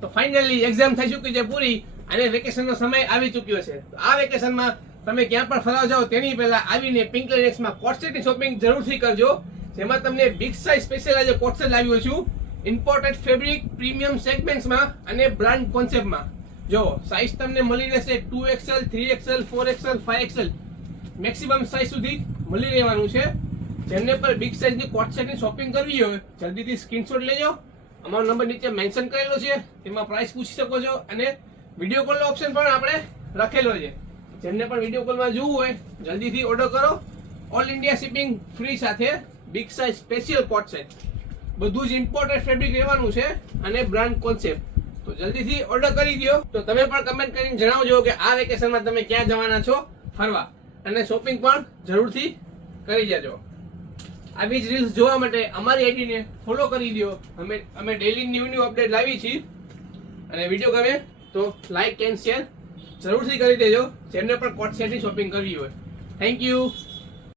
તો finally exam થઈ ચૂકી છે પૂરી અને વેકેશનનો સમય આવી ચૂક્યો છે. તો આ વેકેશનમાં તમે ક્યાં પણ ફરવા જાઓ તેની પહેલા આવીને પિંક લેનેક્સમાં કોટ સેટની શોપિંગ જરૂરથી કરજો. જેમાં તમને બિગ સાઇઝ સ્પેશિયલ આજે કોટ સેટ લાવ્યો છું ઇમ્પોર્ટેડ ફેબ્રિક પ્રીમિયમ સેગમેન્ટ્સમાં અને બ્રાન્ડ કોન્સેપ્ટમાં. જો સાઇઝ તમને મળી રહેશે 2XL 3XL 4XL 5XL maximum size સુધી મળી રહેવાનું છે. જેમને પર બિગ સાઇઝની કોટ સેટની શોપિંગ કરવી હોય જલ્દીથી સ્ક્રીનશોટ લેજો. અમારો નંબર નીચે મેન્શન કરેલો છે, તેમાં પ્રાઇસ પૂછી શકો છો અને વિડીયો કોલનો ઓપ્શન પણ આપણે રાખેલો છે. જેમને પણ વિડીયો કોલમાં જોવું હોય જલ્દીથી ઓર્ડર કરો. ઓલ ઇન્ડિયા શિપિંગ ફ્રી સાથે big size special coat set બધું જ ઇમ્પોર્ટેડ ફેબ્રિક રહેવાનું છે અને બ્રાન્ડ કોન્સેપ્ટ. તો જલ્દીથી ઓર્ડર કરી દો. તો તમે પણ કમેન્ટ કરીને જણાવજો કે આ વેકેશનમાં તમે ક્યાં જવાના છો ફરવા, અને શોપિંગ પણ જરૂરથી કરી જજો. આવી જ રીલ્સ જોવા માટે અમારી આઈડીને ફોલો કરી દો. અમે ડેલી ન્યૂ અપડેટ લાવી છીએ અને વિડીયો ગમે તો લાઈક એન્ડ શેર જરૂરથી કરી દેજો જેમને પણ કોટ સેટની શોપિંગ કરવી હોય. Thank you.